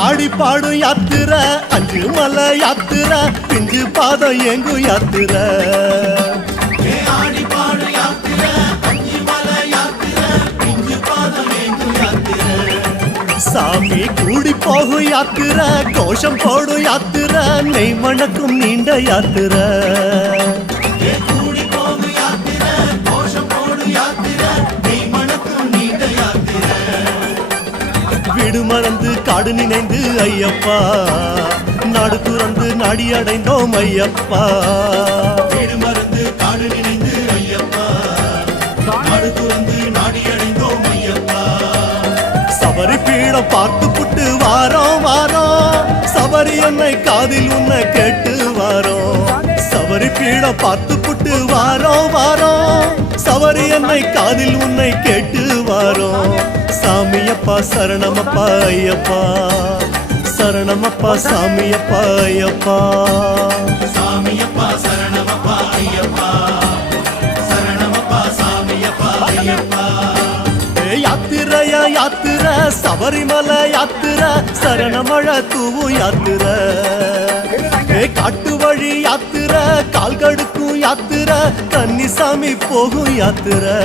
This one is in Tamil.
ஆடி பாடும் யாத்திரை அஞ்சு மலை யாத்திரை பிஞ்சு பாதம் எங்கு யாத்திரை ஆடி பாடும் யாத்திரை அஞ்சு மலை யாத்திரை பிஞ்சு பாதம் எங்கு யாத்திரை சாமி கூடி போகும் யாத்திரை கோஷம் போடும் யாத்திரை நெய் மணக்கும் நீண்ட யாத்திரை வீடு மறந்து காடு நினைந்து ஐயப்பா நாடு துறந்து நாடி அடைந்தோம் ஐயப்பா வீடு மறந்து காடு நினைந்து ஐயப்பா நாடு துறந்து நாடி அடைந்தோம் ஐயப்பா சபரி பீடம் பார்த்து புட்டு வாரோம் வாரோம் சபரி என்னை காதில் உன்னை கேட்டு வாரோம் சபரி பீடம் பார்த்து புட்டு வாரோம் வாரோம் சபரி என்னை காதில் உன்னை கேட்டு வாரோம் சாமியப்பா சரணமப்பா ஐயப்பா சரணமப்பா சாமியப்பா ஐயப்பா சாமியப்பா சரணமப்பா ஐயப்பா சரணமப்பா சாமியப்பா ஐயப்பா யாத்திரையா யாத்திரை சபரிமலை யாத்திரை சரணமழை தூவும் யாத்திரை காட்டு வழி யாத்திரை கால் கடுக்கும் யாத்திரை கன்னிசாமி போகும் யாத்திரை